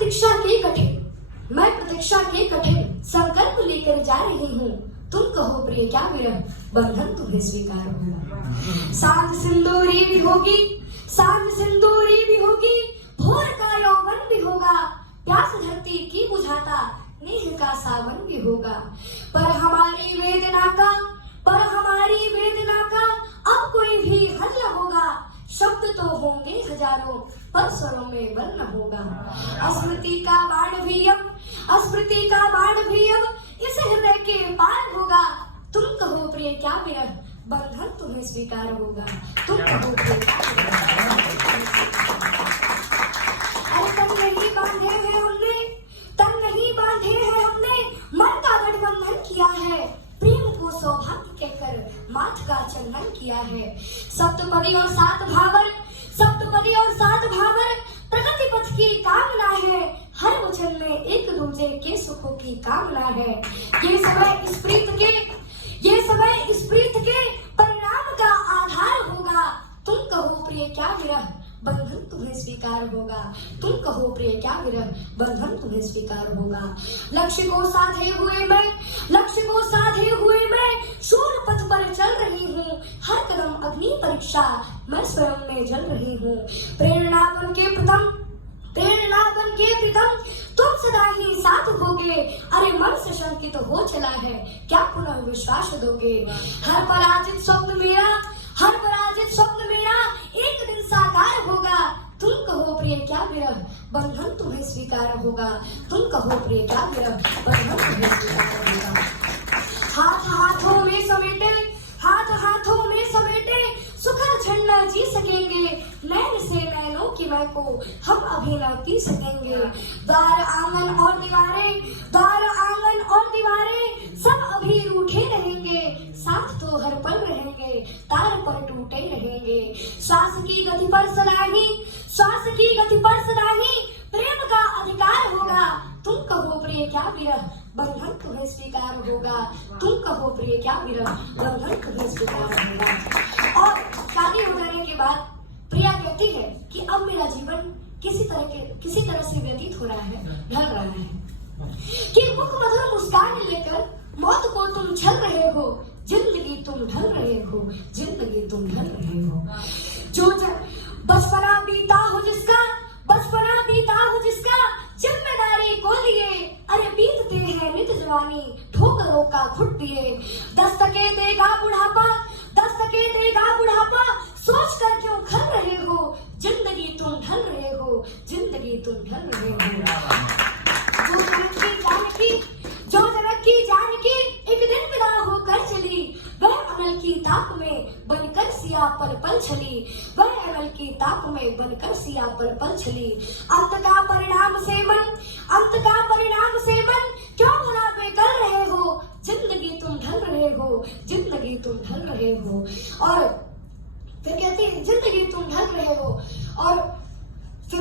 मैं प्रतीक्षा के कठिन संकल्प लेकर जा रही हूँ। तुम कहो प्रिय क्या विरह बंधन तुम्हें स्वीकार होगा। सांझ सिंदूरी भी होगी, सांझ सिंदूरी भी होगी, भोर का यौवन भी होगा, प्यास धरती की बुझाता नेह का सावन भी होगा। पर हमारी वेदना का अब कोई भी हल न होगा। शब्द तो होंगे हजारों पर स्वरों में बल न होगा। स्मृति का बाण भी अब इस हृदय के पार होगा। तुम कहो प्रिय क्या विरह बंधन तुम्हें स्वीकार होगा। तुम कहो प्रिय क्या विरह। अरे तन नहीं बांधे हैं हमने मन का गठबंधन किया है। प्रेम को सौभाग्य कहकर माथ का चंदन किया है। सप्तपदी और सात भावर प्रगति पथ की कामना है। हर वचन में एक दूजे के सुखों की कामना है। ये समय इस प्रीत के परिणाम का आधार होगा। तुम कहो प्रिय क्या विरह बंधन तुम्हें स्वीकार होगा। तुम कहो प्रिय क्या विरह बंधन तुम्हें स्वीकार होगा। लक्ष्य को साधे हुए मैं शूर पथ पर चल रही हूँ। हर कदम अग्नि परीक्षा मैं स्वयं में जल रही हूँ। प्रेरणा बन के प्रीतम तुम सदा ही साथ होगे। अरे मन से शंकित हो चला है क्या पुनः विश्वास दोगे। हर पराजित स्वप्न मेरा एक दिन साकार होगा। तुम कहो प्रिय क्या विरह बंधन तुम्हें स्वीकार होगा। तुम कहो प्रिय क्या विरह बंधन तुम्हें स्वीकार होगा। हाथों में समेटे सुखद झंडा जी सकेंगे। नैन से नैनों की मैं को हम अभी न पी सकेंगे। द्वार आंगन और दीवारें सब अभी रूठे रहेंगे। साथ तो हर पल रहेंगे, तार पर टूटे रहेंगे। श्वास की गति पर सदाही प्रेम का अधिकार होगा। तुम कहो प्रिय क्या विरह बंधन तुम्हें स्वीकार होगा। तुम कहो प्रिय क्या विरह बंधन तुम्हें स्वीकार होगा। और शादी हो जाने के बाद प्रिया कहती है कि अब मेरा जीवन किसी तरह से व्यतीत हो रहा है, ढल रहा है कि मुख मधुर मुस्कान लेकर मौत को तुम छल रहे हो। जिंदगी तुम ढल रहे हो। जो बचपना बीता हो जिसका जिम्मेदारी को लिए। अरे बीतते हैं नित जवानी ठोकरों का खुद दिए। दस्तके देगा बुढ़ापा सोच कर क्यों खल रहे हो। जिंदगी तुम ढल रहे हो। जो जनकी जानकी एक दिन विदा होकर चली। वह अमल की ताक में बनकर सिया पल पल छली। अंत का परिणाम से मन क्यों भला बेकल रहे हो। जिंदगी तुम ढल रहे हो। और फिर कहती है जिंदगी तुम ढल रहे हो। और फिर